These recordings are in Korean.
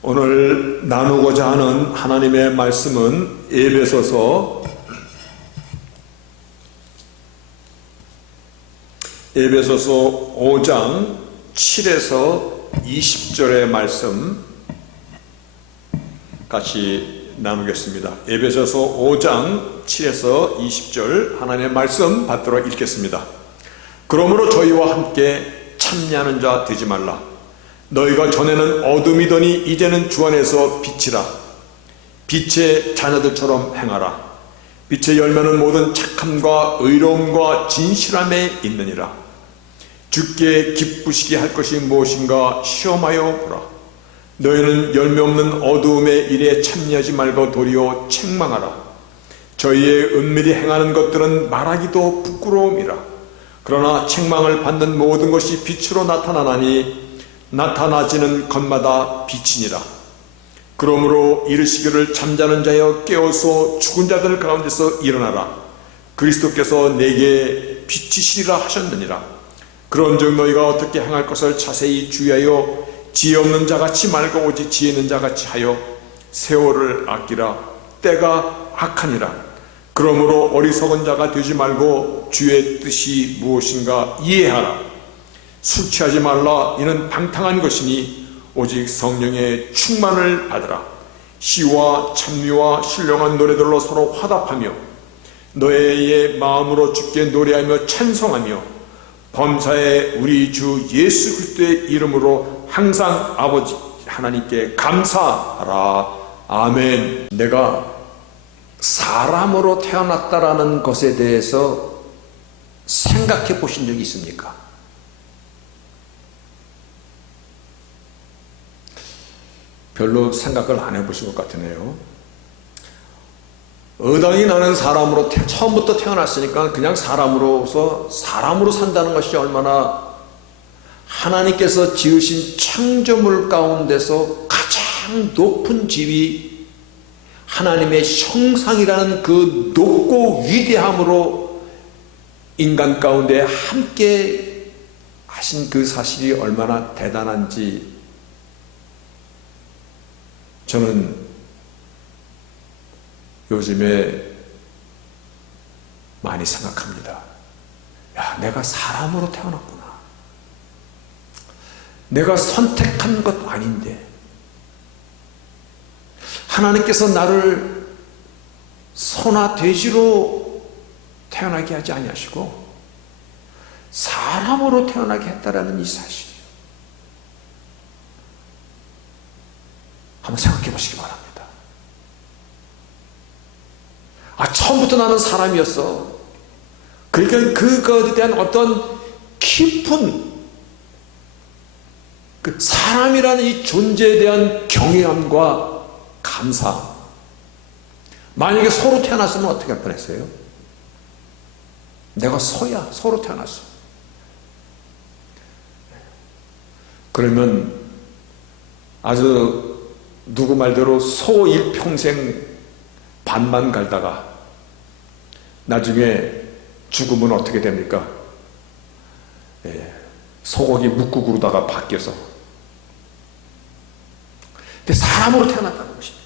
오늘 나누고자 하는 하나님의 말씀은 에베소서 5장 7에서 20절의 말씀 같이 나누겠습니다. 에베소서 5장 7에서 20절 하나님의 말씀 받들어 읽겠습니다. 그러므로 저희와 함께 참여하는 자 되지 말라. 너희가 전에는 어둠이더니 이제는 주 안에서 빛이라. 빛의 자녀들처럼 행하라. 빛의 열매는 모든 착함과 의로움과 진실함에 있느니라. 주께 기쁘시게 할 것이 무엇인가 시험하여 보라. 너희는 열매 없는 어두움의 일에 참여하지 말고 도리어 책망하라. 저희의 은밀히 행하는 것들은 말하기도 부끄러움이라. 그러나 책망을 받는 모든 것이 빛으로 나타나나니 나타나지는 것마다 빛이니라. 그러므로 이르시기를 잠자는 자여 깨어서 죽은 자들 가운데서 일어나라. 그리스도께서 내게 빛이시리라 하셨느니라. 그런즉 너희가 어떻게 행할 것을 자세히 주의하여 지혜 없는 자같이 말고 오직 지혜 있는 자같이 하여 세월을 아끼라. 때가 악하니라. 그러므로 어리석은 자가 되지 말고 주의 뜻이 무엇인가 이해하라. 술 취하지 말라. 이는 방탕한 것이니 오직 성령의 충만을 받으라. 시와 찬미와 신령한 노래들로 서로 화답하며 너의 마음으로 주께 노래하며 찬송하며 범사에 우리 주 예수 그리스도의 이름으로 항상 아버지 하나님께 감사하라. 아멘. 내가 사람으로 태어났다라는 것에 대해서 생각해 보신 적이 있습니까? 별로 생각을 안 해보신 것 같으네요. 어당이 나는 사람으로 처음부터 태어났으니까 그냥 사람으로서 사람으로 산다는 것이 얼마나 하나님께서 지으신 창조물 가운데서 가장 높은 지위, 하나님의 형상이라는 그 높고 위대함으로 인간 가운데 함께 하신 그 사실이 얼마나 대단한지 저는 요즘에 많이 생각합니다. 야, 내가 사람으로 태어났구나. 내가 선택한 것 아닌데 하나님께서 나를 소나 돼지로 태어나게 하지 아니하시고 사람으로 태어나게 했다라는 이 사실이에요. 한번 생각해 보시기 바랍니다. 처음부터 나는 사람이었어. 그러니까 그것에 대한 어떤 깊은 그 사람이라는 이 존재에 대한 경외함과 감사. 만약에 소로 태어났으면 어떻게 할 뻔했어요? 내가 소야. 소로 태어났어. 그러면 아주 누구 말대로 소 일평생 반만 갈다가 나중에 죽으면 어떻게 됩니까? 소고기 묵국으로다가 바뀌어서. 근데 사람으로 태어났다는 것입니다.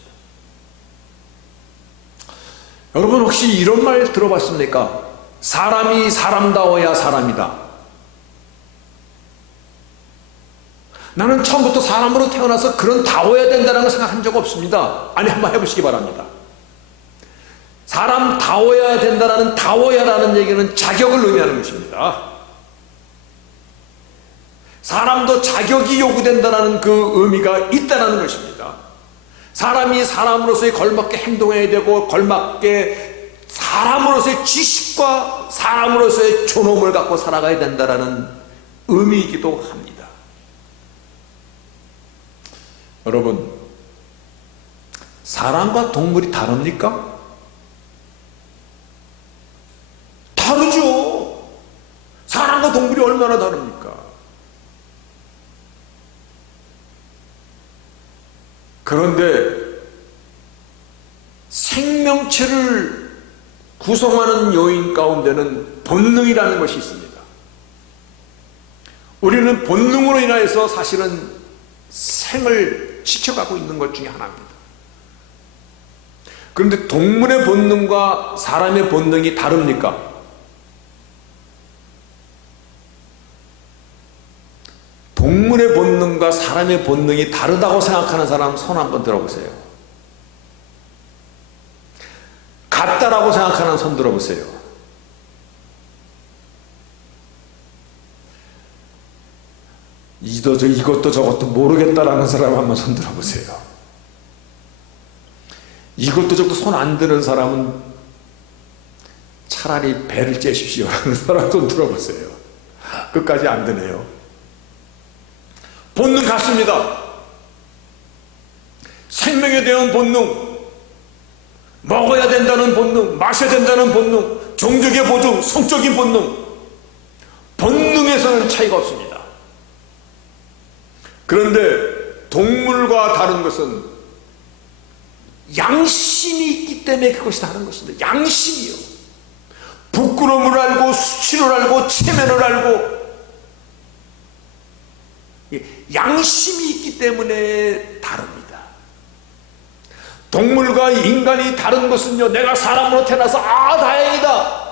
여러분 혹시 이런 말 들어봤습니까? 사람이 사람다워야 사람이다. 나는 처음부터 사람으로 태어나서 그런 다워야 된다는 걸 생각한 적 없습니다. 아니, 한번 해보시기 바랍니다. 사람 다워야 된다라는 다워야라는 얘기는 자격을 의미하는 것입니다. 사람도 자격이 요구된다는 그 의미가 있다는 것입니다. 사람이 사람으로서의 걸맞게 행동해야 되고 걸맞게 사람으로서의 지식과 사람으로서의 존엄을 갖고 살아가야 된다는 의미이기도 합니다. 여러분, 사람과 동물이 다릅니까? 다르죠. 사람과 동물이 얼마나 다릅니까? 그런데 생명체를 구성하는 요인 가운데는 본능이라는 것이 있습니다. 우리는 본능으로 인하여서 사실은 생을 지켜가고 있는 것 중에 하나입니다. 그런데 동물의 본능과 사람의 본능이 다릅니까? 동물의 본능과 사람의 본능이 다르다고 생각하는 사람 손 한번 들어보세요. 같다라고 생각하는 손 들어보세요. 이것도 저것도 모르겠다라는 사람 한번 손 들어보세요. 이것도 저것도 손 안 드는 사람은 차라리 배를 째십시오 라는 사람 손 들어보세요. 끝까지 안 드네요. 본능 같습니다. 생명에 대한 본능, 먹어야 된다는 본능, 마셔야 된다는 본능, 종족의 보증, 성적인 본능, 본능에서는 차이가 없습니다. 그런데 동물과 다른 것은 양심이 있기 때문에 그것이 다른 것입니다. 양심이요. 부끄러움을 알고 수치를 알고 체면을 알고 양심이 있기 때문에 다릅니다. 동물과 인간이 다른 것은요, 내가 사람으로 태어나서 다행이다,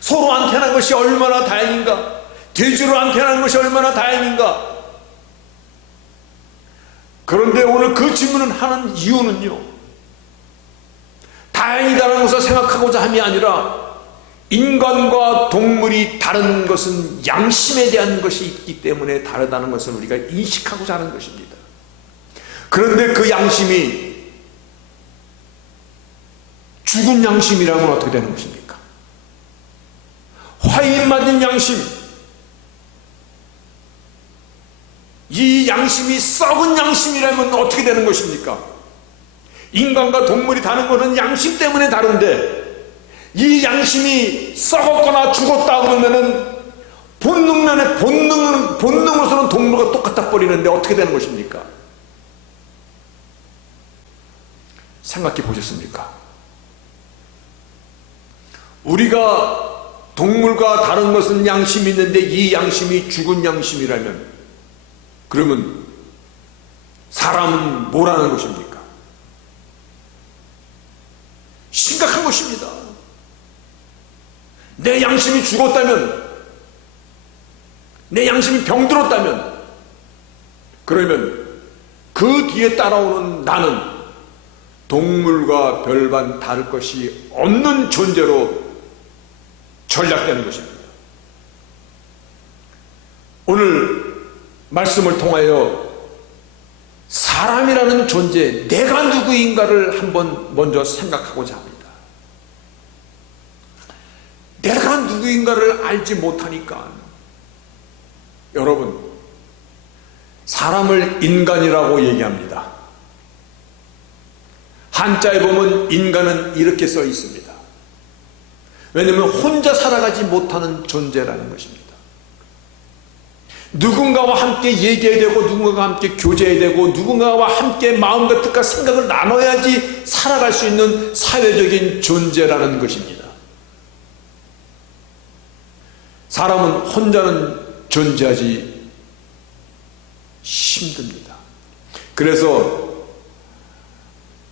소로 안 태어난 것이 얼마나 다행인가, 돼지로 안 태어난 것이 얼마나 다행인가. 그런데 오늘 그 질문을 하는 이유는요, 다행이다라는 것을 생각하고자 함이 아니라 인간과 동물이 다른 것은 양심에 대한 것이 있기 때문에 다르다는 것을 우리가 인식하고자 하는 것입니다. 그런데 그 양심이 죽은 양심이라면 어떻게 되는 것입니까? 화인 맞은 양심, 이 양심이 썩은 양심이라면 어떻게 되는 것입니까? 인간과 동물이 다른 것은 양심 때문에 다른데, 이 양심이 썩었거나 죽었다 그러면은 본능으로서는 동물과 똑같아 버리는데 어떻게 되는 것입니까? 생각해 보셨습니까? 우리가 동물과 다른 것은 양심이 있는데 이 양심이 죽은 양심이라면, 그러면 사람은 뭐라는 것입니까? 심각한 것입니다. 내 양심이 죽었다면, 내 양심이 병들었다면, 그러면 그 뒤에 따라오는 나는 동물과 별반 다를 것이 없는 존재로 전락되는 것입니다. 오늘 말씀을 통하여 사람이라는 존재, 내가 누구인가를 한번 먼저 생각하고자 합니다. 내가 누구인가를 알지 못하니까, 여러분, 사람을 인간이라고 얘기합니다. 한자에 보면 인간은 이렇게 써 있습니다. 왜냐하면 혼자 살아가지 못하는 존재라는 것입니다. 누군가와 함께 얘기해야 되고, 누군가와 함께 교제해야 되고, 누군가와 함께 마음과 뜻과 생각을 나눠야지 살아갈 수 있는 사회적인 존재라는 것입니다. 사람은 혼자는 존재하지 힘듭니다. 그래서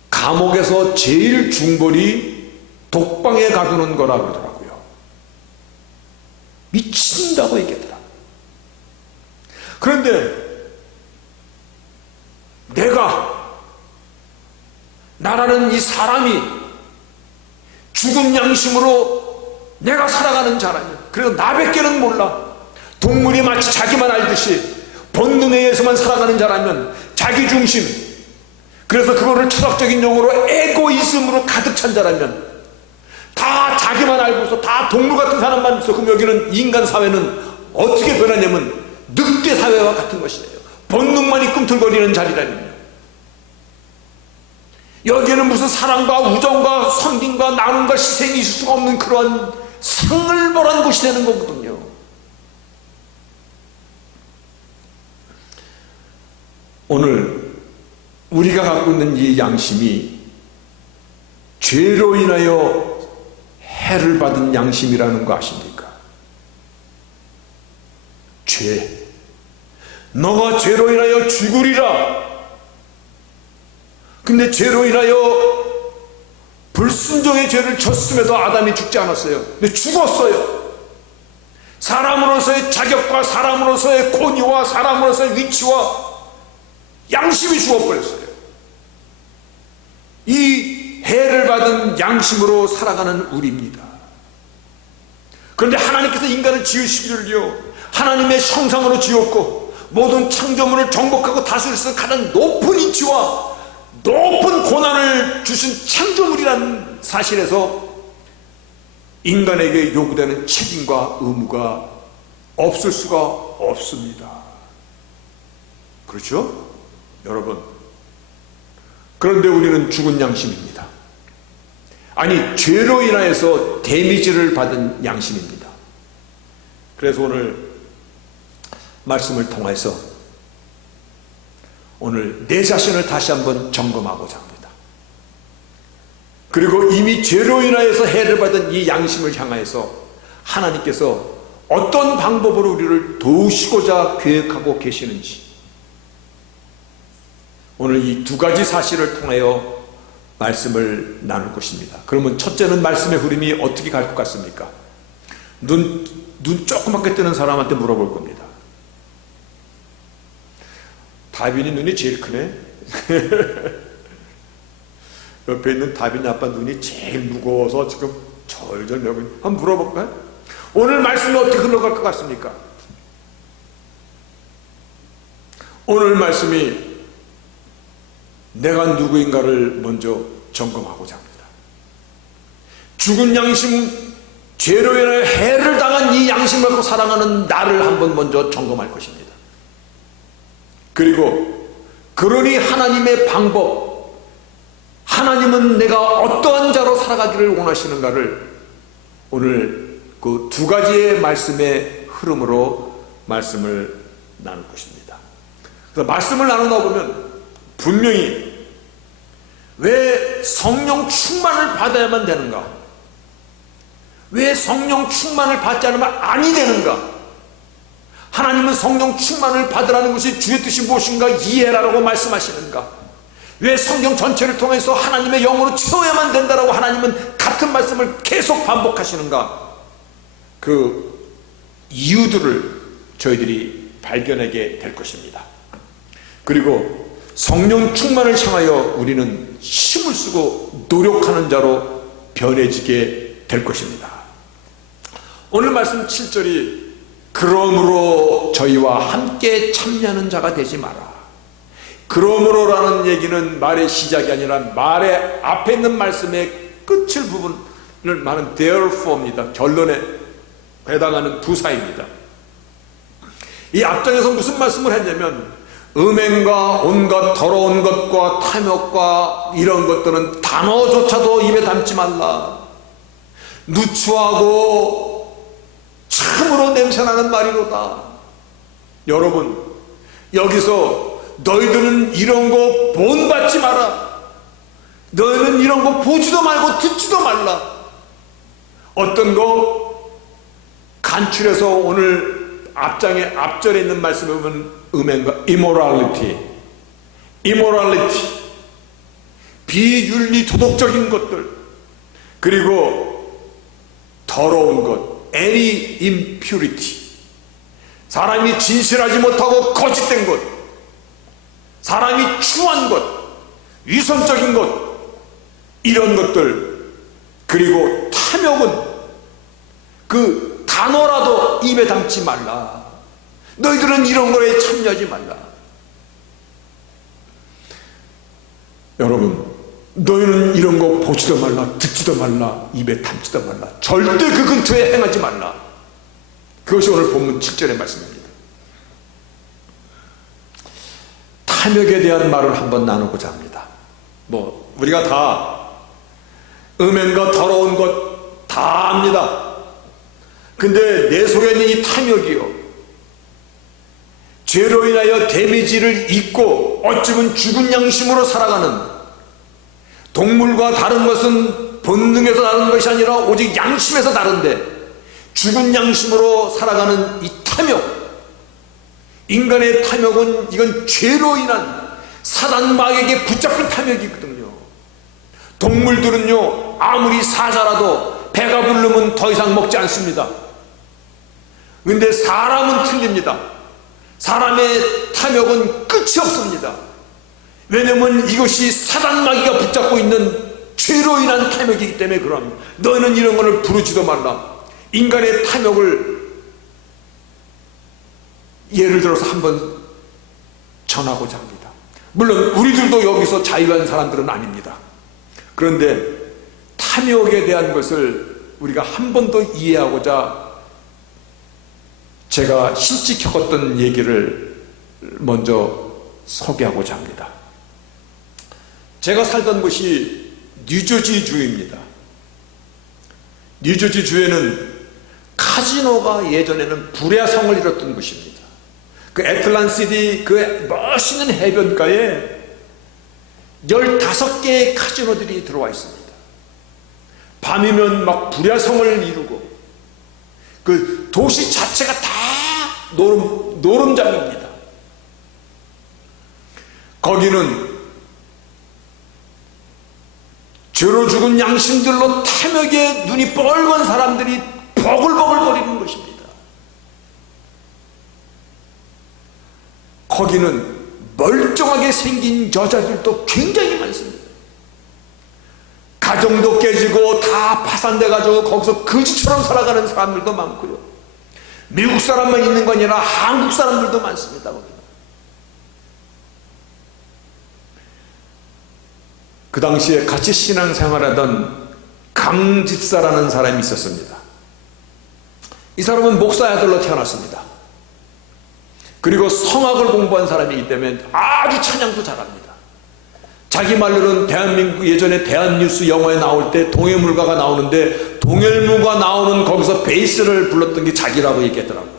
감옥에서 제일 중벌이 독방에 가두는 거라 그러더라고요. 미친다고 얘기하더라. 그런데 나라는 이 사람이 죽은 양심으로 내가 살아가는 자라면, 그래도 나밖에는 몰라, 동물이 마치 자기만 알듯이 본능에 의해서만 살아가는 자라면, 자기중심, 그래서 그거를 철학적인 용어로 에고이즘으로 가득 찬 자라면, 다 자기만 알고서 다 동물 같은 사람만 있어. 그럼 여기는 인간 사회는 어떻게 변하냐면 늑대 사회와 같은 것이에요. 본능만이 꿈틀거리는 자리라면요. 여기에는 무슨 사랑과 우정과 섬김과 나눔과 희생이 있을 수가 없는 그런 상을벌한 곳이 되는 거거든요. 오늘 우리가 갖고 있는 이 양심이 죄로 인하여 해를 받은 양심이라는 거 아십니까? 죄. 너가 죄로 인하여 죽으리라. 근데 죄로 인하여 불순종의 죄를 졌음에도 아담이 죽지 않았어요. 근데 죽었어요. 사람으로서의 자격과 사람으로서의 권위와 사람으로서의 위치와 양심이 죽어버렸어요. 이 해를 받은 양심으로 살아가는 우리입니다. 그런데 하나님께서 인간을 지으시기를요, 하나님의 형상으로 지었고 모든 창조물을 정복하고 다스릴 수 있는 가장 높은 위치와 높은 고난을 주신 창조물이라는 사실에서 인간에게 요구되는 책임과 의무가 없을 수가 없습니다. 그렇죠? 여러분, 그런데 우리는 죽은 양심입니다. 아니, 죄로 인하여서 데미지를 받은 양심입니다. 그래서 오늘 말씀을 통해서 오늘 내 자신을 다시 한번 점검하고자 합니다. 그리고 이미 죄로 인하여서 해를 받은 이 양심을 향하여서 하나님께서 어떤 방법으로 우리를 도우시고자 계획하고 계시는지, 오늘 이 두 가지 사실을 통하여 말씀을 나눌 것입니다. 그러면 첫째는 말씀의 흐름이 어떻게 갈 것 같습니까? 눈 조그맣게 뜨는 사람한테 물어볼 겁니다. 다빈이 눈이 제일 크네. 옆에 있는 다빈이 아빠 눈이 제일 무거워서 지금 절절 매고 있는. 한번 물어볼까요? 오늘 말씀이 어떻게 흘러갈 것 같습니까? 오늘 말씀이 내가 누구인가를 먼저 점검하고자 합니다. 죽은 양심, 죄로 인해 해를 당한 이 양심을 갖고 살아가는 나를 한번 먼저 점검할 것입니다. 그리고 그러니 하나님의 방법, 하나님은 내가 어떠한 자로 살아가기를 원하시는가를 오늘 그 두 가지의 말씀의 흐름으로 말씀을 나눌 것입니다. 그래서 말씀을 나누다 보면 분명히 왜 성령 충만을 받아야만 되는가? 왜 성령 충만을 받지 않으면 아니 되는가? 하나님은 성령 충만을 받으라는 것이 주의 뜻이 무엇인가 이해하라고 말씀하시는가? 왜 성경 전체를 통해서 하나님의 영으로 채워야만 된다라고 하나님은 같은 말씀을 계속 반복하시는가? 그 이유들을 저희들이 발견하게 될 것입니다. 그리고 성령 충만을 향하여 우리는 힘을 쓰고 노력하는 자로 변해지게 될 것입니다. 오늘 말씀 7절이 그러므로 저희와 함께 참여하는 자가 되지 마라. 그러므로라는 얘기는 말의 시작이 아니라 말의 앞에 있는 말씀의 끝을 부분을 말하는 therefore입니다. 결론에 해당하는 부사입니다. 이 앞장에서 무슨 말씀을 했냐면 음행과 온갖 더러운 것과 탐욕과 이런 것들은 단어조차도 입에 담지 말라. 누추하고 참으로 냄새나는 말이로다. 여러분, 여기서 너희들은 이런 거 본받지 마라. 너희는 이런 거 보지도 말고 듣지도 말라. 어떤 거 간추려서 오늘 앞절에 있는 말씀에 보면 음행과 immorality, 비윤리 도덕적인 것들, 그리고 더러운 것, any impurity, 사람이 진실하지 못하고 거짓된 것, 사람이 추한 것, 위선적인 것, 이런 것들, 그리고 탐욕은 그 단어라도 입에 담지 말라. 너희들은 이런 거에 참여하지 말라. 여러분, 너희는 이런 거 보지도 말라, 듣지도 말라, 입에 담지도 말라. 절대 그 근처에 행하지 말라. 그것이 오늘 본문 7절의 말씀입니다. 탐욕에 대한 말을 한번 나누고자 합니다. 우리가 다 음행과 더러운 것 다 압니다. 근데 내 속에 있는 이 탐욕이요, 죄로 인하여 데미지를 입고 어쩌면 죽은 양심으로 살아가는, 동물과 다른 것은 본능에서 다른 것이 아니라 오직 양심에서 다른데 죽은 양심으로 살아가는 이 탐욕, 인간의 탐욕은 이건 죄로 인한 사단 마귀에게 붙잡힌 탐욕이거든요. 동물들은요, 아무리 사자라도 배가 부르면 더 이상 먹지 않습니다. 그런데 사람은 틀립니다. 사람의 탐욕은 끝이 없습니다. 왜냐하면 이것이 사단 마귀가 붙잡고 있는 죄로 인한 탐욕이기 때문에 그럽니다. 너희는 이런 것을 부르지도 말라. 인간의 탐욕을 예를 들어서 한번 전하고자 합니다. 물론 우리들도 여기서 자유한 사람들은 아닙니다. 그런데 탐욕에 대한 것을 우리가 한 번 더 이해하고자 제가 실제 겪었던 얘기를 먼저 소개하고자 합니다. 제가 살던 곳이 뉴저지 주입니다. 뉴저지 주에는 카지노가 예전에는 불의 성을 이뤘던 곳입니다. 그 애틀란시티 그 멋있는 해변가에 15개의 카지노들이 들어와 있습니다. 밤이면 막 불의 성을 이루고 그 도시 자체가 다 노름장입니다. 거기는 죄로 죽은 양심들로 탐욕에 눈이 뻘건 사람들이 버글버글거리는 것입니다. 거기는 멀쩡하게 생긴 여자들도 굉장히 많습니다. 가정도 깨지고 다 파산돼가지고 거기서 거지처럼 살아가는 사람들도 많고요. 미국 사람만 있는 거 아니라 한국 사람들도 많습니다. 거기는. 그 당시에 같이 신앙생활하던 강집사라는 사람이 있었습니다. 이 사람은 목사의 아들로 태어났습니다. 그리고 성악을 공부한 사람이기 때문에 아주 찬양도 잘합니다. 자기 말로는 대한민국 예전에 대한뉴스 영화에 나올 때 동해물가가 나오는데 동해물가 나오는 거기서 베이스를 불렀던 게 자기라고 얘기하더라고요.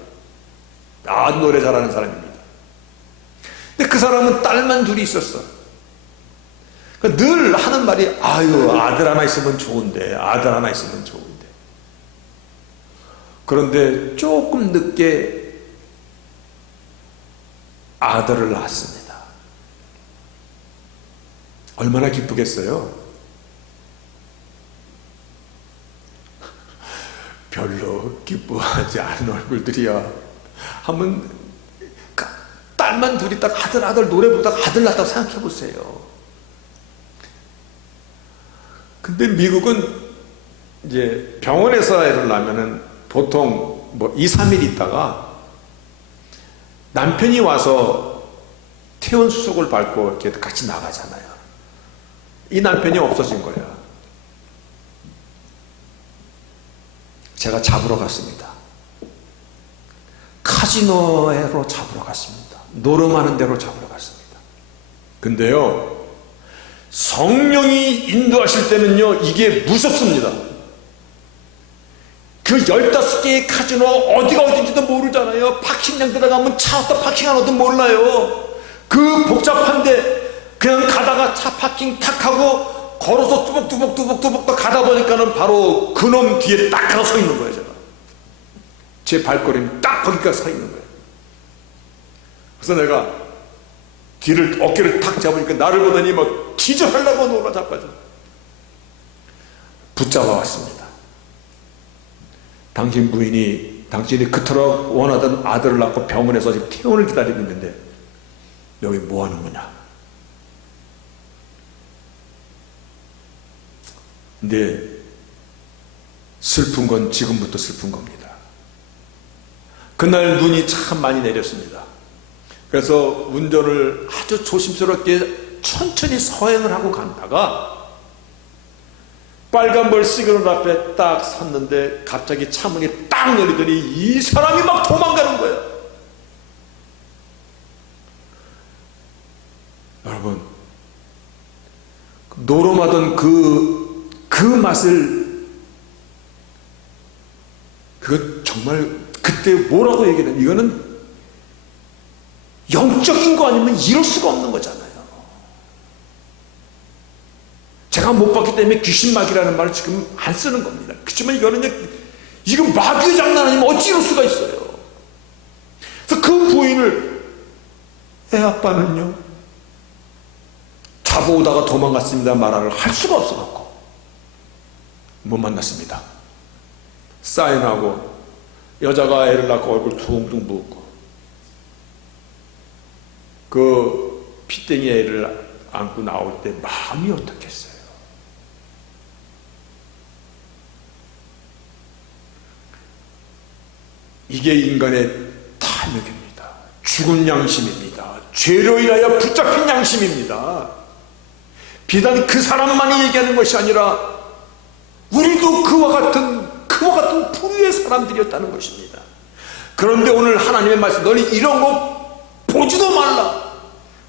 아주 노래 잘하는 사람입니다. 근데 그 사람은 딸만 둘이 있었어. 늘 하는 말이 아유 아들 하나 있으면 좋은데 아들 하나 있으면 좋은데. 그런데 조금 늦게 아들을 낳았습니다. 얼마나 기쁘겠어요? 별로 기뻐하지 않은 얼굴들이야. 한번 딸만 둘이 딱 아들 노래 부르다가 아들 낳았다고 생각해 보세요. 근데 미국은 이제 병원에서 애를 낳으면은 보통 뭐 2, 3일 있다가 남편이 와서 퇴원 수속을 밟고 이렇게 같이 나가잖아요. 이 남편이 없어진 거야. 제가 잡으러 갔습니다. 카지노로 잡으러 갔습니다. 노름하는 데로 잡으러 갔습니다. 근데요, 성령이 인도하실 때는요, 이게 무섭습니다. 그 15개의 카지노 어디가 어딘지도 모르잖아요. 파킹장 들어가면 차 어디다 파킹하는지도 몰라요. 그 복잡한데 그냥 가다가 차 파킹 탁 하고 걸어서 뚜벅뚜벅 가다 보니까는 바로 그놈 뒤에 딱 가서 서 있는 거예요. 제가 제 발걸음이 딱 거기까지 서 있는 거예요. 그래서 내가 뒤를 어깨를 탁 잡으니까 나를 보더니 막 기절하려고 놀라자빠져 붙잡아 왔습니다. 당신 부인이 당신이 그토록 원하던 아들을 낳고 병원에서 지금 퇴원을 기다리고 있는데 여기 뭐 하는 거냐? 근데 슬픈 건 지금부터 슬픈 겁니다. 그날 눈이 참 많이 내렸습니다. 그래서 운전을 아주 조심스럽게 천천히 서행을 하고 간다가 빨간불 시그널 앞에 딱 섰는데 갑자기 차문이 딱 열리더니 이 사람이 막 도망가는 거예요. 여러분, 노름하던 그 맛을 그거 정말 그때 뭐라고 얘기하는 이거는 영적인 거 아니면 이럴 수가 없는 거잖아요. 제가 못 봤기 때문에 귀신마귀라는 말을 지금 안 쓰는 겁니다. 그렇지만 이건 마귀의 장난 아니면 어찌 이럴 수가 있어요. 그래서 그 부인을 애 아빠는요? 잡아오다가 도망갔습니다. 말을 할 수가 없어갖고 못 만났습니다. 사인하고 여자가 애를 낳고 얼굴 퉁퉁 붓고 그 피땡이 애를 안고 나올 때 마음이 어떻겠어요? 이게 인간의 탐욕입니다. 죽은 양심입니다. 죄로 인하여 붙잡힌 양심입니다. 비단 그 사람만이 얘기하는 것이 아니라 우리도 그와 같은 불의의 사람들이었다는 것입니다. 그런데 오늘 하나님의 말씀, 너는 이런 거 보지도 말라,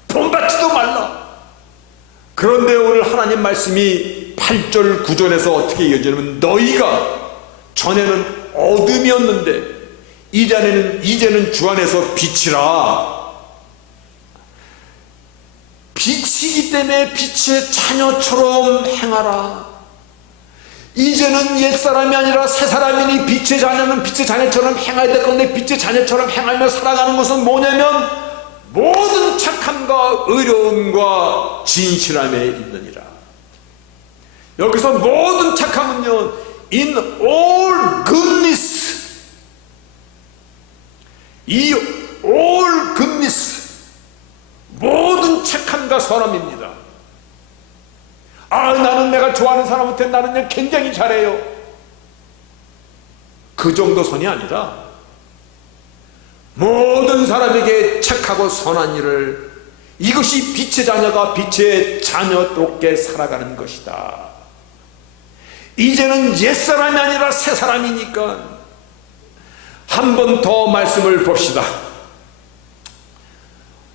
본받지도 말라. 그런데 오늘 하나님 말씀이 8절 9절에서 어떻게 이어지냐면, 너희가 전에는 어둠이었는데 이제는 주 안에서 빛이라. 빛이기 때문에 빛의 자녀처럼 행하라. 이제는 옛사람이 아니라 새사람이니 빛의 자녀는 빛의 자녀처럼 행해야 될 건데, 빛의 자녀처럼 행하며 살아가는 것은 뭐냐면 모든 착함과 의로움과 진실함에 있느니라. 여기서 모든 착함은요, in all goodness, 이 all goodness, 모든 착함과 선함입니다. 나는 내가 좋아하는 사람한테 나는 굉장히 잘해요. 그 정도 선이 아니라 모든 사람에게 착하고 선한 일을, 이것이 빛의 자녀가 빛의 자녀롭게 살아가는 것이다. 이제는 옛사람이 아니라 새사람이니까. 한 번 더 말씀을 봅시다.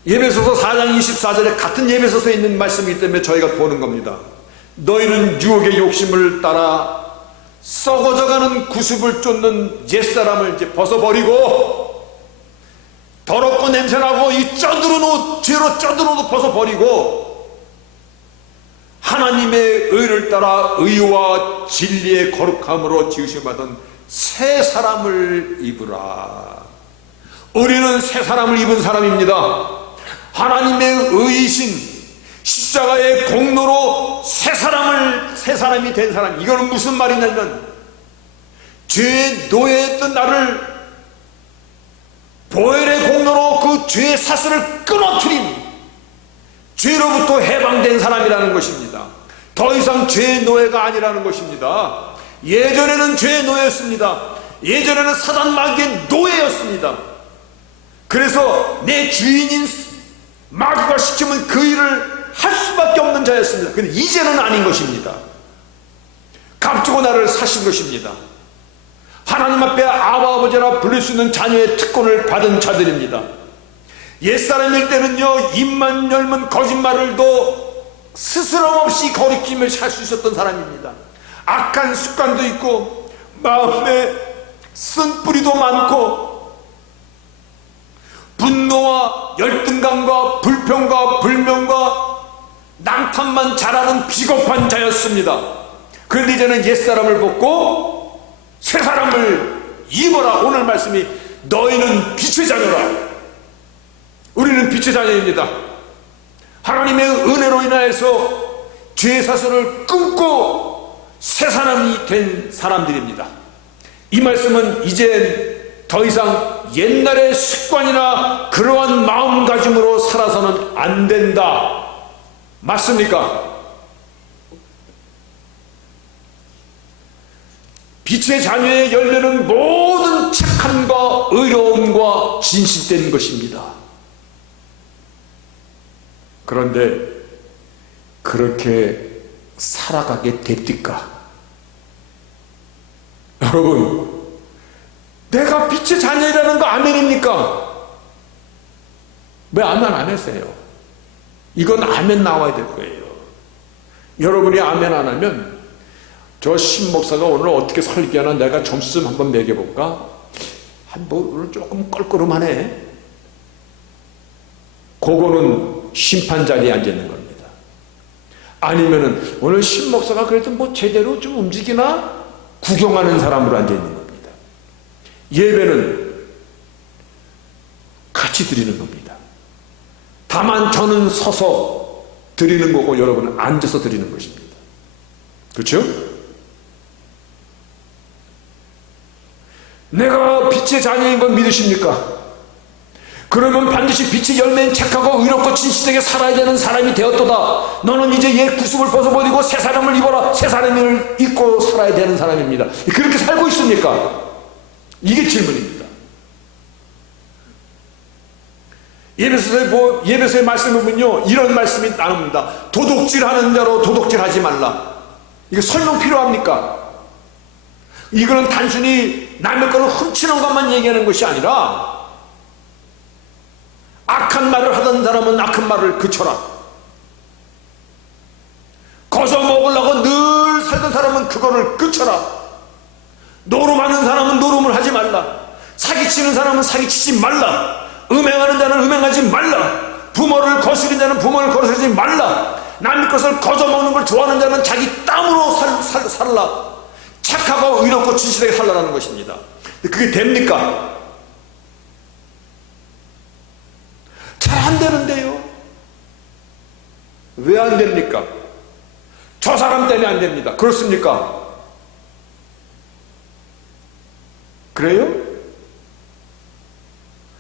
예배소서 4장 24절에 같은 예배소서에 있는 말씀이기 때문에 저희가 보는 겁니다. 너희는 유혹의 욕심을 따라 썩어져가는 구습을 쫓는 옛사람을 이제 벗어버리고, 더럽고 냄새나고 이 쩌드른 옷, 죄로 쩌드른 옷 벗어버리고, 하나님의 의를 따라 의와 진리의 거룩함으로 지으심받은 새 사람을 입으라. 우리는 새 사람을 입은 사람입니다. 하나님의 의이신 십자가의 공로로 새 사람이 된 사람. 이거는 무슨 말이냐면, 죄의 노예했던 나를 보혈의 공로로 그 죄의 사슬을 끊어뜨린, 죄로부터 해방된 사람이라는 것입니다. 더 이상 죄의 노예가 아니라는 것입니다. 예전에는 죄의 노예였습니다. 예전에는 사단 마귀의 노예였습니다. 그래서 내 주인인 마귀가 시키면 그 일을 할 수밖에 없는 자였습니다. 근데 이제는 아닌 것입니다. 값주고 나를 사신 것입니다. 하나님 앞에 아바 아버지라 부를 수 있는 자녀의 특권을 받은 자들입니다. 옛사람일 때는요, 입만 열면 거짓말을도 스스럼 없이 거리끼며 살 수 있었던 사람입니다. 악한 습관도 있고 마음에 쓴뿌리도 많고 분노와 열등감과 불평과 불명과 낭탄만 잘하는 비겁한 자였습니다. 그런데 이제는 옛사람을 벗고 새사람을 입어라. 오늘 말씀이 너희는 빛의 자녀라. 우리는 빛의 자녀입니다. 하나님의 은혜로 인하여서 죄의 사슬을 끊고 새사람이 된 사람들입니다. 이 말씀은 이제 더 이상 옛날의 습관이나 그러한 마음가짐으로 살아서는 안 된다. 맞습니까? 빛의 자녀의 열매는 모든 착함과 의로움과 진실된 것입니다. 그런데 그렇게 살아가게 됩니까? 여러분, 내가 빛의 자녀라는 거 아멘입니까? 왜 아멘 안 했어요? 이건 아멘 나와야 될 거예요. 여러분이 아멘 안 하면 저 신목사가 오늘 어떻게 설교하나 내가 점수 좀 한번 매겨볼까? 오늘 조금 껄끄름하네. 그거는 심판 자리에 앉아있는 겁니다. 아니면은 오늘 신목사가 그래도 뭐 제대로 좀 움직이나 구경하는 사람으로 앉아있는 겁니다. 예배는 같이 드리는 겁니다. 다만 저는 서서 드리는 거고 여러분은 앉아서 드리는 것입니다. 그렇죠? 내가 빛의 자녀인 건 믿으십니까? 그러면 반드시 빛의 열매인 착하고 의롭고 진실되게 살아야 되는 사람이 되었도다. 너는 이제 옛 구습을 벗어버리고 새 사람을 입어라. 새 사람을 입고 살아야 되는 사람입니다. 그렇게 살고 있습니까? 이게 질문입니다. 예배소의 말씀을 보면요, 이런 말씀이 나옵니다. 도둑질하는 자로 도둑질하지 말라. 이거 설명 필요합니까? 이거는 단순히 남의 거를 훔치는 것만 얘기하는 것이 아니라 악한 말을 하던 사람은 악한 말을 그쳐라. 거저 먹으려고 늘 살던 사람은 그거를 그쳐라. 노름하는 사람은 노름을 하지 말라. 사기치는 사람은 사기치지 말라. 음행하는 자는 음행하지 말라. 부모를 거스르는 자는 부모를 거스르지 말라. 남의 것을 거저 먹는 걸 좋아하는 자는 자기 땀으로 살라. 착하고 의롭고 진실하게 살라라는 것입니다. 그게 됩니까? 잘 안 되는데요. 왜 안 됩니까? 저 사람 때문에 안 됩니다. 그렇습니까? 그래요?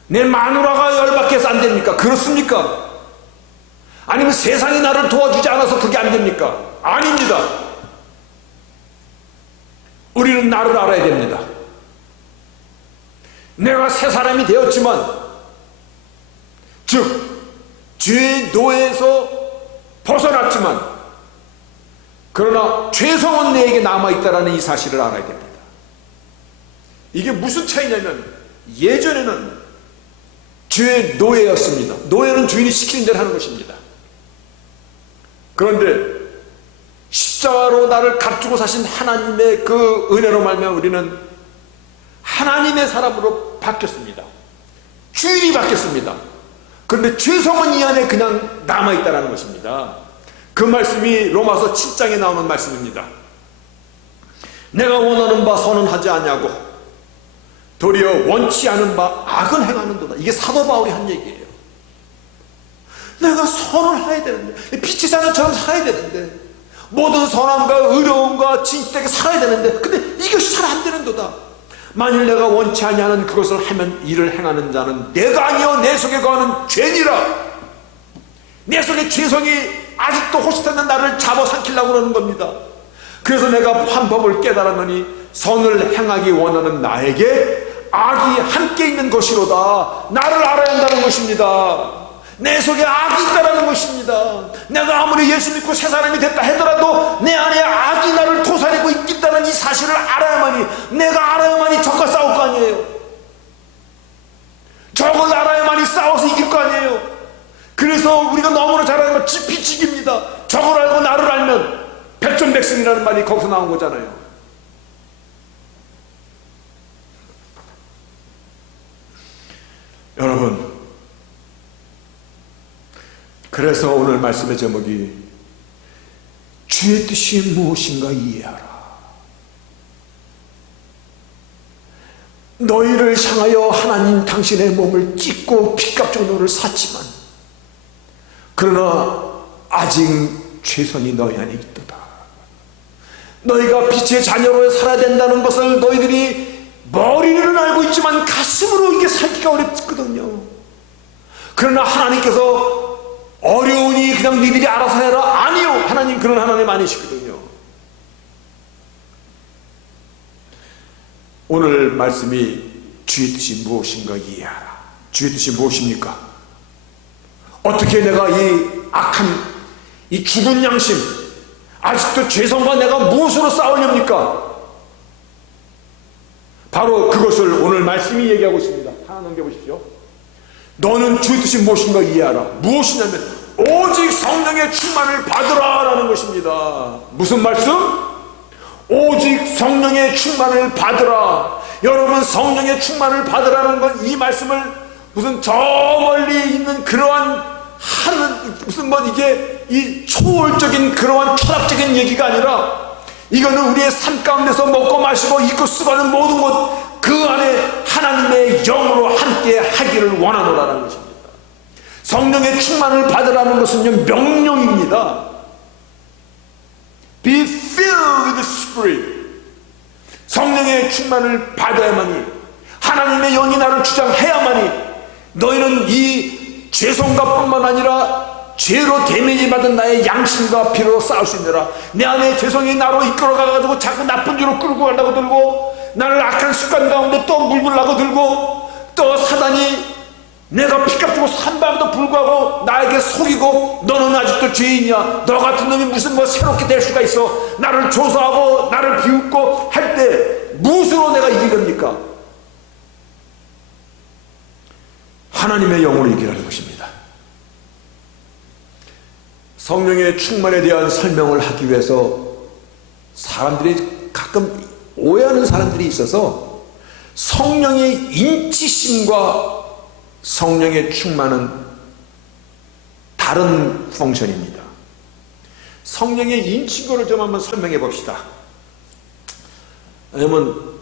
내 마누라가 열받게 해서 안 됩니까? 그렇습니까? 아니면 세상이 나를 도와주지 않아서 그게 안 됩니까? 아닙니다. 우리는 나를 알아야 됩니다. 내가 새 사람이 되었지만, 즉 죄의 노예에서 벗어났지만 그러나 죄성은 내게 남아있다는 이 사실을 알아야 됩니다. 이게 무슨 차이냐면, 예전에는 죄의 노예였습니다. 노예는 주인이 시키는 대로 하는 것입니다. 그런데 십자가로 나를 값주고 사신 하나님의 그 은혜로 말미암아 우리는 하나님의 사람으로 바뀌었습니다. 주인이 바뀌었습니다. 그런데 죄성은 이 안에 그냥 남아있다는 것입니다. 그 말씀이 로마서 7장에 나오는 말씀입니다. 내가 원하는 바 선은 하지 아니하고 도리어 원치 않은 바 악은 행하는도다. 이게 사도 바울이 한 얘기예요. 내가 선을 해야 되는데, 빛의 자녀처럼 살아야 되는데, 모든 선함과 의로움과 진실되게 살아야 되는데, 근데 이것이 잘 안 되는도다. 만일 내가 원치 아니하는 그것을 하면 이를 행하는 자는 내가 아니요 내 속에 거하는 죄니라. 내 속에 죄성이 아직도 호시탄는 나를 잡아삼키려고 그러는 겁니다. 그래서 내가 한 법을 깨달았느니 선을 행하기 원하는 나에게 악이 함께 있는 것이로다. 나를 알아야 한다는 것입니다. 내 속에 악이 있다는 것입니다. 내가 아무리 예수 믿고 새 사람이 됐다 하더라도 내 안에 악이 나를 도사리고 있다는 이 사실을 알아야만이, 내가 알아야만이 적과 싸울 거 아니에요. 적을 알아야만이 싸워서 이길 거 아니에요. 그래서 우리가 너무나 잘 아는 건 지피지기입니다. 적을 알고 나를 알면 백전백승이라는 말이 거기서 나온 거잖아요. 여러분, 그래서 오늘 말씀의 제목이 주의 뜻이 무엇인가 이해하라. 너희를 향하여 하나님 당신의 몸을 찢고 피값주고 너를 샀지만 그러나 아직 죄성이 너희 안에 있도다. 너희가 빛의 자녀로 살아야 된다는 것을 너희들이 머리로는 알고 있지만 가슴으로 이게 살기가 어렵거든요. 그러나 하나님께서 어려우니 그냥 니들이 알아서 해라. 아니요, 하나님 그런 하나님 아니시거든요. 오늘 말씀이 주의 뜻이 무엇인가 이해하라. 주의 뜻이 무엇입니까? 어떻게 내가 이 악한, 이 죽은 양심, 아직도 죄성과 내가 무엇으로 싸우렵니까? 바로 그것을 오늘 말씀이 얘기하고 있습니다. 하나 넘겨보십시오. 너는 주의 뜻이 무엇인가 이해하라. 무엇이냐면 오직 성령의 충만을 받으라 라는 것입니다. 무슨 말씀? 오직 성령의 충만을 받으라. 여러분, 성령의 충만을 받으라는 건 이 말씀을 무슨 저 멀리 있는 그러한 무슨 이게 이 초월적인 그러한 철학적인 얘기가 아니라 이거는 우리의 삶 가운데서 먹고 마시고 입고 쓰고하는 모든 것 그 안에 하나님의 영으로 함께 하기를 원하노라는 것입니다. 성령의 충만을 받으라는 것은요, 명령입니다. Be filled with the Spirit. 성령의 충만을 받아야만이, 하나님의 영이 나를 주장해야만이 너희는 이 죄성과뿐만 아니라 죄로 데미지 받은 나의 양심과 피로 싸울 수 있느라. 내 안에 죄성이 나로 이끌어가가지고 자꾸 나쁜 뒤로 끌고 가려고 들고, 나를 악한 습관 가운데 또 물들라고 들고, 또 사단이 내가 피값주고 산밤에도 불구하고 나에게 속이고, 너는 아직도 죄인이야, 너 같은 놈이 무슨 뭐 새롭게 될 수가 있어, 나를 조사하고 나를 비웃고 할 때 무엇으로 내가 이기렵니까? 하나님의 영으로 이기라는 것입니다. 성령의 충만에 대한 설명을 하기 위해서 사람들이 가끔 오해하는 사람들이 있어서, 성령의 인치심과 성령의 충만은 다른 펑션입니다. 성령의 인치고를 좀 한번 설명해 봅시다. 왜냐면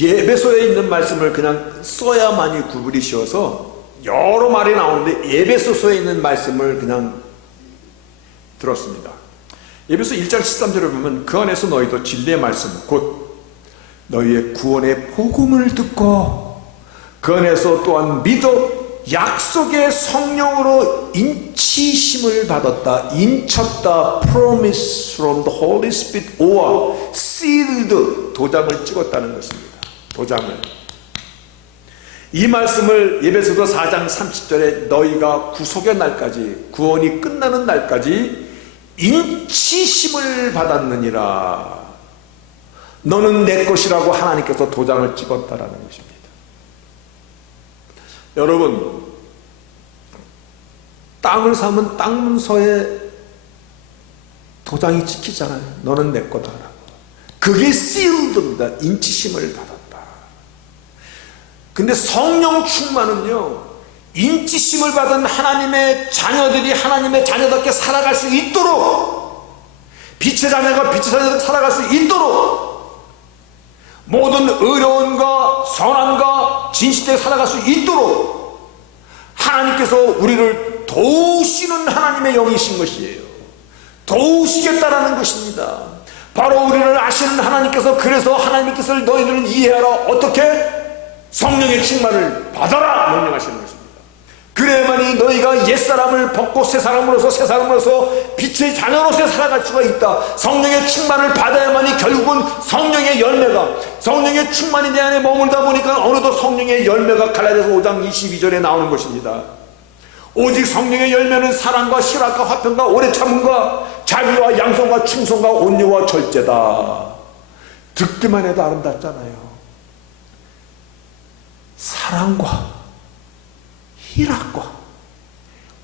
에베소에 있는 말씀을 그냥 써야만이 구분이 쉬워서 여러 말이 나오는데 에베소서에 있는 말씀을 그냥 들었습니다. 에베소 1장 13절을 보면 그 안에서 너희도 진리의 말씀 곧 너희의 구원의 복음을 듣고 그 안에서 또한 믿어 약속의 성령으로 인치심을 받았다. 인쳤다. Promise from the Holy Spirit or sealed. 도장을 찍었다는 것입니다. 도장을. 이 말씀을 에베소서 4장 30절에 너희가 구속의 날까지, 구원이 끝나는 날까지 인치심을 받았느니라. 너는 내 것이라고 하나님께서 도장을 찍었다라는 것입니다. 여러분, 땅을 사면 땅 문서에 도장이 찍히잖아요. 너는 내 거다라고. 그게 sealed입니다. 인치심을 받았다. 근데 성령 충만은요, 인치심을 받은 하나님의 자녀들이 하나님의 자녀답게 살아갈 수 있도록, 빛의 자녀가 빛의 자녀답게 살아갈 수 있도록, 모든 의로움과 선함과 진실되게 살아갈 수 있도록 하나님께서 우리를 도우시는 하나님의 영이신 것이에요. 도우시겠다라는 것입니다. 바로 우리를 아시는 하나님께서 그래서 하나님의 뜻을 너희들은 이해하라. 어떻게? 성령의 충만을 받아라 명령하시는 것입니다. 그래야만이 너희가 옛사람을 벗고 새사람으로서 빛의 자녀로서 살아갈 수가 있다. 성령의 충만을 받아야만이 결국은 성령의 열매가, 성령의 충만이 내 안에 머물다 보니까 어느덧 성령의 열매가 갈라디아서 5장 22절에 나오는 것입니다. 오직 성령의 열매는 사랑과 실학과 화평과 오래 참음과 자비와 양성과 충성과 온유와 절제다. 듣기만 해도 아름답잖아요. 사랑과 희락과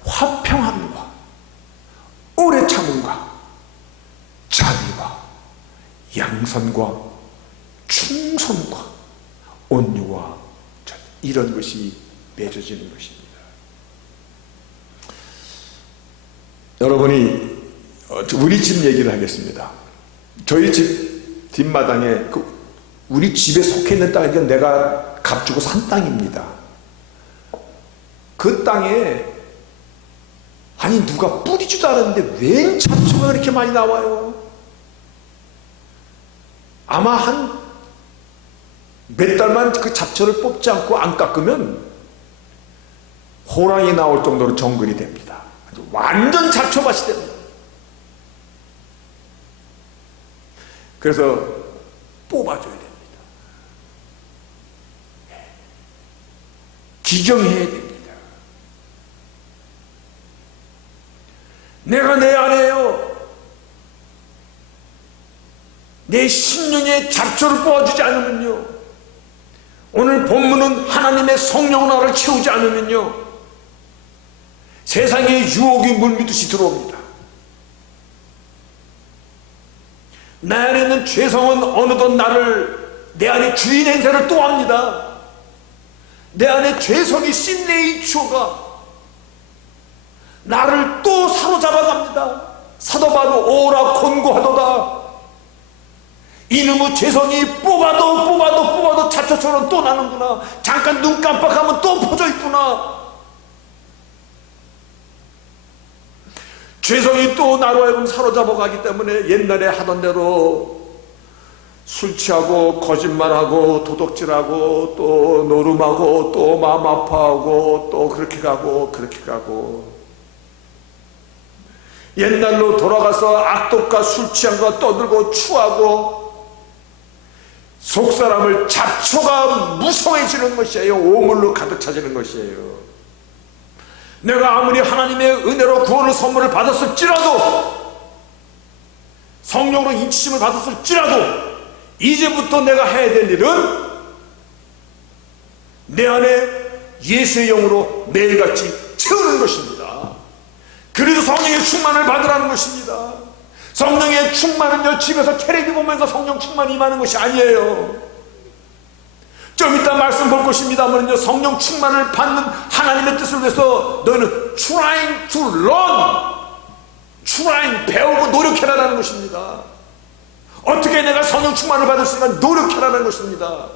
화평함과 오래 참음과 자비와 양선과 충성과 온유와 이런 것이 맺어지는 것입니다. 여러분이 우리 집 얘기를 하겠습니다. 저희 집 뒷마당에 우리 집에 속해 있는 땅이 내가 값주고 산 땅입니다. 그 땅에 아니 누가 뿌리지도 않았는데 웬 잡초가 그렇게 많이 나와요? 아마 한 몇 달만 그 잡초를 뽑지 않고 안 깎으면 호랑이 나올 정도로 정글이 됩니다. 완전 잡초밭이 됩니다. 그래서 뽑아줘야 됩니다. 기경해야 됩니다. 내가 내 안에요, 내 심령의 잡초를 뽑아주지 않으면요, 오늘 본문은 하나님의 성령으로 나를 채우지 않으면요, 세상의 유혹이 물밀듯이 들어옵니다. 내 안에 있는 죄성은 어느덧 나를, 내 안에 주인 행세를 또 합니다. 내 안에 죄성이 신네이처가 나를 또 사로잡아갑니다. 사도 바로 오라 곤고하도다. 이놈의 죄성이 뽑아도 잡초처럼 또 나는구나. 잠깐 눈 깜빡하면 또 퍼져 있구나. 죄성이 또 나로 하여금 사로잡아 가기 때문에 옛날에 하던 대로 술 취하고 거짓말하고 도둑질하고 또 노름하고 또 마음 아파하고 또 그렇게 가고 옛날로 돌아가서 악독과 술 취한 거 떠들고 추하고 속사람을 잡초가 무성해지는 것이에요. 오물로 가득 차지는 것이에요. 내가 아무리 하나님의 은혜로 구원의 선물을 받았을지라도 성령으로 인치심을 받았을지라도 이제부터 내가 해야 될 일은 내 안에 예수의 영으로 매일같이 채우는 것입니다. 그래서 성령의 충만을 받으라는 것입니다. 성령의 충만은요, 집에서 텔레비 보면서 성령 충만이 임하는 것이 아니에요. 좀 이따 말씀 볼 것입니다만요, 성령 충만을 받는 하나님의 뜻을 위해서 너희는 trying to learn, trying, 배우고 노력해라라는 것입니다. 어떻게 내가 성령 충만을 받을 수 있는가 노력해라는 것입니다.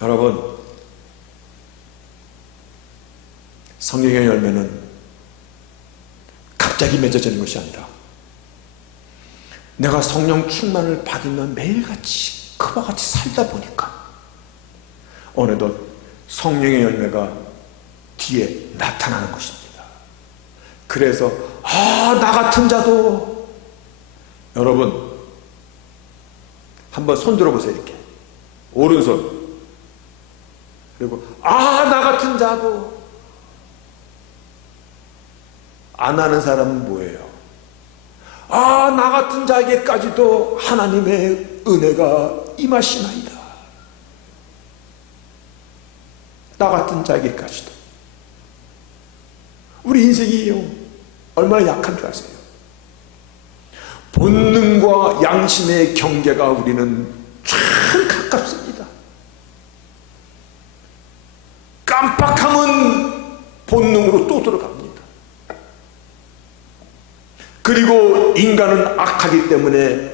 여러분, 성령의 열매는 갑자기 맺어지는 것이 아니라 내가 성령 충만을 받으면 매일같이 그와 같이 살다 보니까 어느덧 성령의 열매가 뒤에 나타나는 것입니다. 그래서 나 같은 자도, 여러분 한번 손 들어보세요. 이렇게 오른손, 그리고 나 같은 자도. 안 하는 사람은 뭐예요? 나 같은 자에게까지도 하나님의 은혜가 임하시나이다. 나 같은 자에게까지도. 우리 인생이 얼마나 약한 줄 아세요? 본능과 양심의 경계가 우리는 참 가깝습니다. 깜빡하면 본능으로 또 들어갑니다. 그리고 인간은 악하기 때문에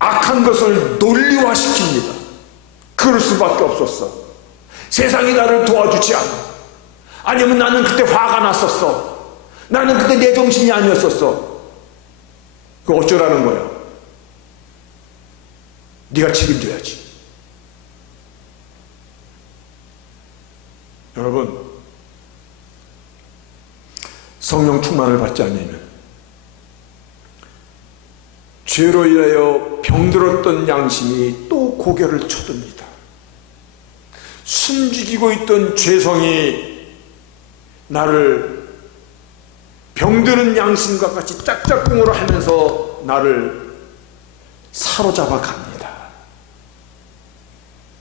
악한 것을 논리화시킵니다. 그럴 수밖에 없었어. 세상이 나를 도와주지 않아. 아니면 나는 그때 화가 났었어. 나는 그때 내 정신이 아니었었어. 그거 어쩌라는 거야? 네가 책임져야지. 여러분, 성령 충만을 받지 않으면 죄로 인하여 병들었던 양심이 또 고개를 쳐듭니다. 숨죽이고 있던 죄성이 나를 병드는 양심과 같이 짝짝꿍으로 하면서 나를 사로잡아 갑니다.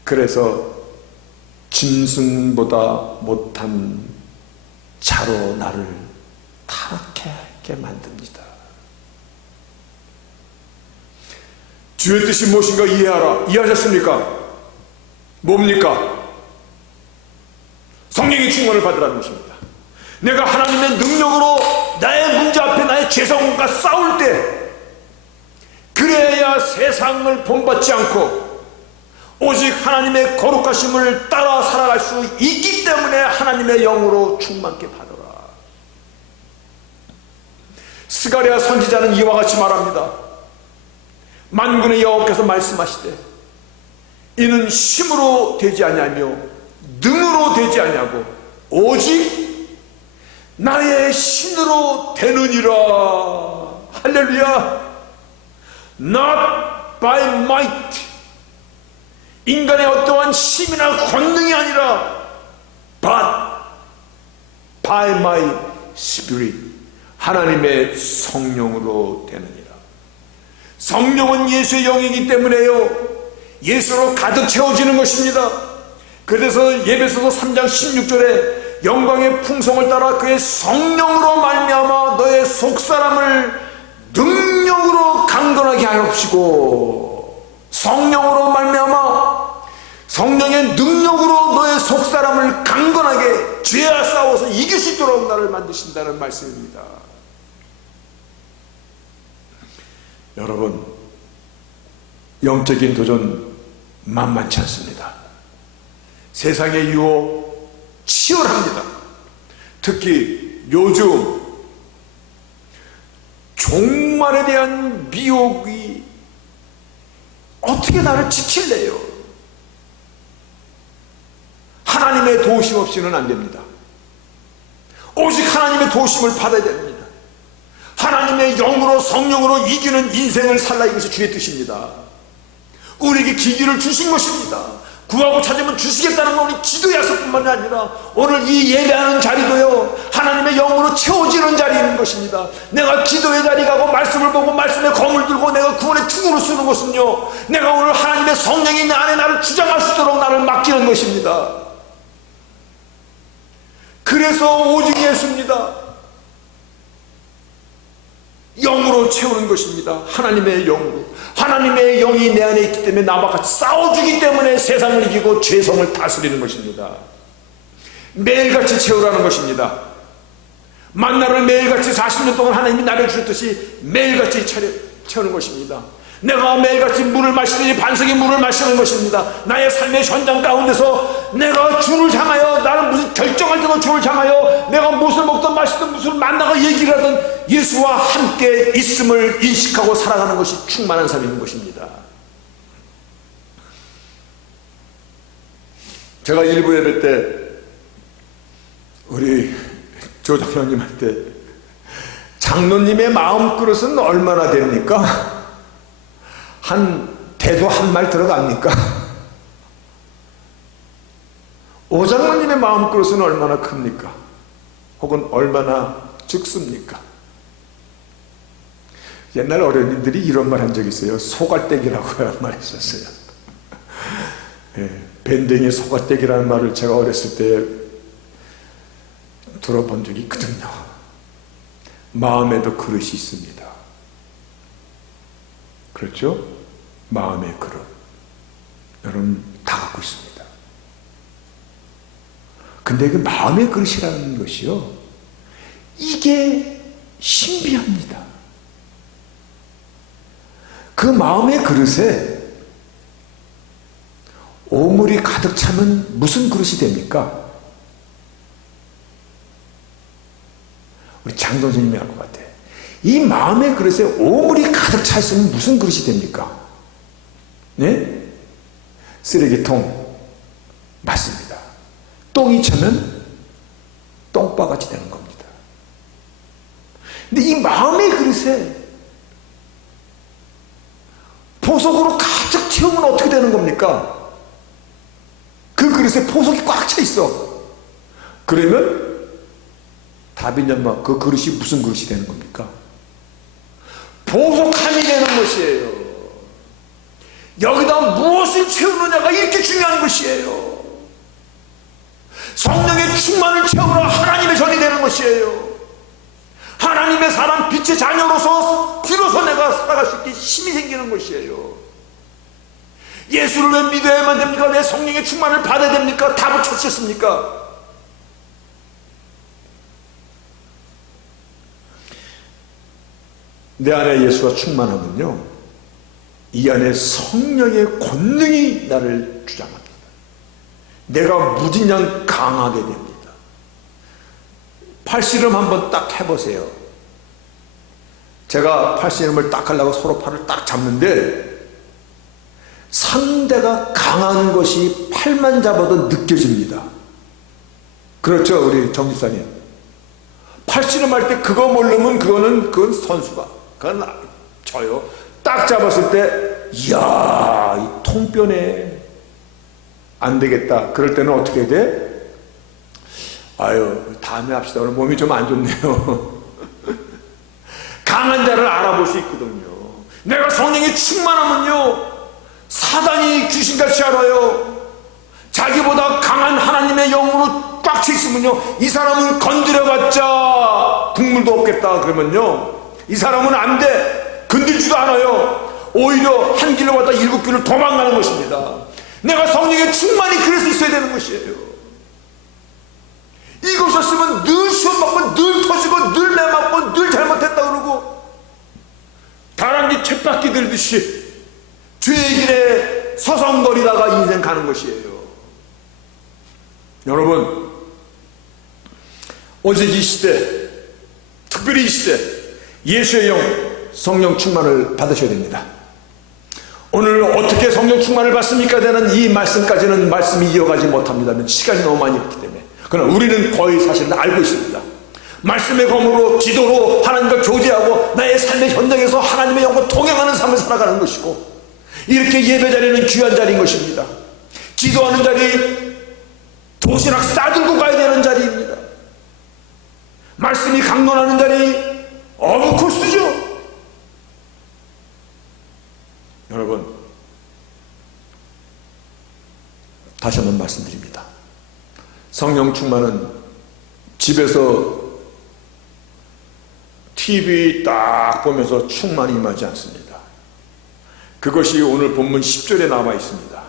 그래서 짐승보다 못한 자로 나를 타락하게 만듭니다. 주의 뜻이 무엇인가 이해하라. 이해하셨습니까? 뭡니까? 성령의 충만을 받으라는 것입니다. 내가 하나님의 능력으로 나의 문제 앞에 나의 죄성과 싸울 때, 그래야 세상을 본받지 않고 오직 하나님의 거룩하심을 따라 살아갈 수 있기 때문에 하나님의 영으로 충만케 받으라. 스가랴 선지자는 이와 같이 말합니다. 만군의 여호와께서 말씀하시되 이는 힘으로 되지 아니하며 능으로 되지 아니하고 오직 나의 신으로 되느니라. 할렐루야. Not by might, 인간의 어떠한 힘이나 권능이 아니라 but by my spirit, 하나님의 성령으로 되느니라. 성령은 예수의 영이기 때문에요, 예수로 가득 채워지는 것입니다. 그래서 예배소서 3장 16절에 영광의 풍성을 따라 그의 성령으로 말미암아 너의 속사람을 능력으로 강건하게 하옵시고, 성령으로 말미암아 성령의 능력으로 너의 속사람을 강건하게 죄와 싸워서 이길 수 있도록 나를 만드신다는 말씀입니다. 여러분, 영적인 도전 만만치 않습니다. 세상의 유혹, 치열합니다. 특히 요즘 종말에 대한 미혹이 어떻게 나를 지킬래요? 하나님의 도우심 없이는 안 됩니다. 오직 하나님의 도우심을 받아야 됩니다. 하나님의 영으로 성령으로 이기는 인생을 살라, 이것이 주의 뜻입니다. 우리에게 기기를 주신 것입니다. 구하고 찾으면 주시겠다는 건 우리 기도의 약속뿐만이 아니라 오늘 이 예배하는 자리도요, 하나님의 영으로 채워지는 자리인 것입니다. 내가 기도의 자리 가고 말씀을 보고 말씀에 검을 들고 내가 구원의 투구를 쓰는 것은요, 내가 오늘 하나님의 성령이 내 안에 나를 주장할 수 있도록 나를 맡기는 것입니다. 그래서 오직 예수입니다. 영으로 채우는 것입니다. 하나님의 영으로. 하나님의 영이 내 안에 있기 때문에 나와 같이 싸워주기 때문에 세상을 이기고 죄성을 다스리는 것입니다. 매일같이 채우라는 것입니다. 만나를 매일같이 40년 동안 하나님이 나를 주셨듯이 매일같이 채우는 것입니다. 내가 매일같이 물을 마시듯이 반석의 물을 마시는 것입니다. 나의 삶의 현장 가운데서 내가 주를 향하여, 나는 무슨 결정할 때도 주를 향하여, 내가 무엇을 먹든 마시든 무슨 만나가 얘기를 하든 예수와 함께 있음을 인식하고 살아가는 것이 충만한 삶인 것입니다. 제가 일부 예배 때 우리 조장현님한테 장로님의 마음그릇은 얼마나 됩니까? 한 대도 한 말 들어갑니까? 오장로님의 마음그릇은 얼마나 큽니까? 혹은 얼마나 죽습니까? 옛날 어른이들이 이런 말 한 적이 있어요. 소갈대기라고 말했었어요. 밴댕이 소갈대기라는 말을 제가 어렸을 때 들어본 적이 있거든요. 마음에도 그릇이 있습니다. 그렇죠? 마음의 그릇, 여러분 다 갖고 있습니다. 근데 그 마음의 그릇이라는 것이요, 이게 신비합니다. 그 마음의 그릇에 오물이 가득 차면 무슨 그릇이 됩니까? 우리 장동선님이 알 것 같아요. 이 마음의 그릇에 오물이 가득 차 있으면 무슨 그릇이 됩니까? 네? 쓰레기통. 맞습니다. 똥이 차면 똥바같이 되는 겁니다. 근데 이 마음의 그릇에 보석으로 가득 채우면 어떻게 되는 겁니까? 그 그릇에 보석이 꽉 차 있어. 그러면 답이냐면 그 그릇이 무슨 그릇이 되는 겁니까? 보석함이 되는 것이에요. 여기다 무엇을 채우느냐가 이렇게 중요한 것이에요. 성령의 충만을 채우라 하나님의 전이 되는 것이에요. 하나님의 사람 빛의 자녀로서 비로소 내가 살아갈 수 있게 힘이 생기는 것이에요. 예수를 왜 믿어야만 됩니까? 왜 성령의 충만을 받아야 됩니까? 답을 찾으셨습니까? 내 안에 예수가 충만하면요, 이 안에 성령의 권능이 나를 주장합니다. 내가 무진장 강하게 됩니다. 팔씨름 한번 딱 해보세요. 제가 팔씨름을 딱 하려고 서로 팔을 딱 잡는데 상대가 강한 것이 팔만 잡아도 느껴집니다. 그렇죠, 우리 정집사님? 팔씨름 할 때 그거 모르면 그건 선수가, 그건 저요. 딱 잡았을 때 이야, 이 통뼈네, 안 되겠다. 그럴 때는 어떻게 돼? 아유, 다음에 합시다. 오늘 몸이 좀 안 좋네요. 강한 자를 알아볼 수 있거든요. 내가 성령이 충만하면요, 사단이 귀신같이 알아요. 자기보다 강한 하나님의 영으로 꽉 차 있으면요, 이 사람은 건드려봤자 국물도 없겠다 그러면요, 이 사람은 안 돼, 건들지도 않아요. 오히려 한 길로 갔다 7길을 도망가는 것입니다. 내가 성령의 충만이 그래서 있어야 되는 것이에요. 이거 없었으면 늘 시험받고 늘 터지고 늘 매맞고 늘 잘못했다 그러고 다람쥐 쳇바퀴 들듯이 죄의 길에 서성거리다가 인생 가는 것이에요. 여러분, 오직 이 시대, 특별히 이 시대 예수의 영, 성령 충만을 받으셔야 됩니다. 오늘 어떻게 성령 충만을 받습니까? 되는 이 말씀까지는 말씀이 이어가지 못합니다. 시간이 너무 많이 있기 때문에. 그러나 우리는 거의 사실은 알고 있습니다. 말씀의 검으로 기도로 하나님과 교제하고 나의 삶의 현장에서 하나님의 영과 동행하는 삶을 살아가는 것이고, 이렇게 예배 자리는 귀한 자리인 것입니다. 기도하는 자리, 도시락 싸들고 가야 되는 자리입니다. 말씀이 강론하는 자리, 오브코스죠. 여러분, 다시 한번 말씀드립니다. 성령 충만은 집에서 TV 딱 보면서 충만히 임하지 않습니다. 그것이 오늘 본문 10절에 나와 있습니다.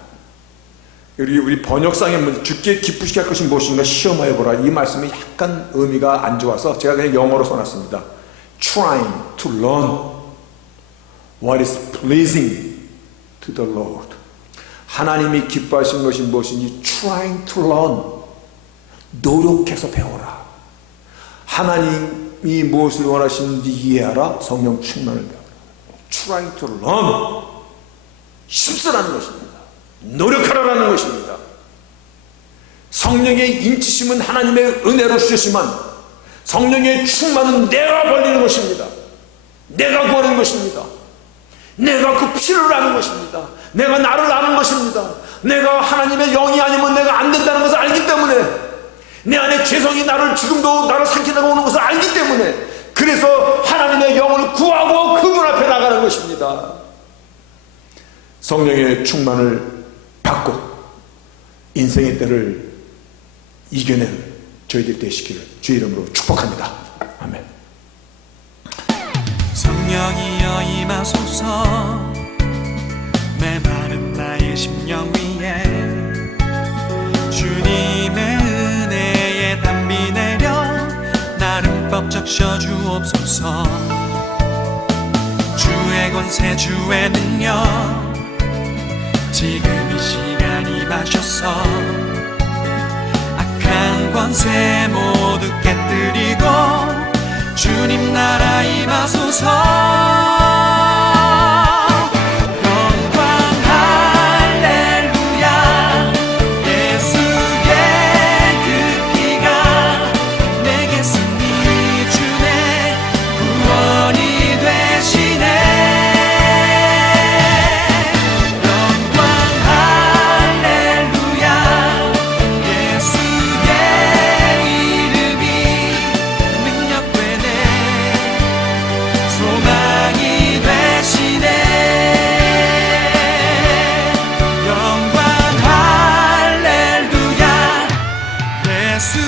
우리 번역상에 주께 기쁘시게 할 것이 무엇인가 시험하여 보라. 이 말씀이 약간 의미가 안 좋아서 제가 그냥 영어로 써놨습니다. Trying to learn what is pleasing to the Lord. 하나님이 기뻐하신 것이 무엇인지 trying to learn, 노력해서 배워라. 하나님이 무엇을 원하시는지 이해하라. 성령 충만을 배워라. trying to learn, 힘쓰라는 것입니다. 노력하라는 것입니다. 성령의 인치심은 하나님의 은혜로 주시지만 성령의 충만은 내가 벌리는 것입니다. 내가 구하는 것입니다. 내가 그 필요를 아는 것입니다. 내가 나를 아는 것입니다. 내가 하나님의 영이 아니면 내가 안 된다는 것을 알기 때문에, 내 안에 죄성이 나를 지금도 나를 삼키다가 오는 것을 알기 때문에, 그래서 하나님의 영을 구하고 그분 앞에 나가는 것입니다. 성령의 충만을 받고 인생의 때를 이겨낸 저희들 되시기를 주의 이름으로 축복합니다. 아멘. 성령이여 임하소서 메마른 나의 심령 위에 주님의 은혜에 담비 내려 나를 흠뻑 적셔 주옵소서. 주의 권세 주의 능력 지금 이 시간 임하셔서 악한 권세 모두 깨뜨리고 주님 나라 임하소서. 영광 할렐루야. 예수의 그 피가 내게 승리 주네. 구원이 되시네. 영광 할렐루야. 예수의 이름이 능력되네. 소망이 되시네. 영광 할렐루야. 예수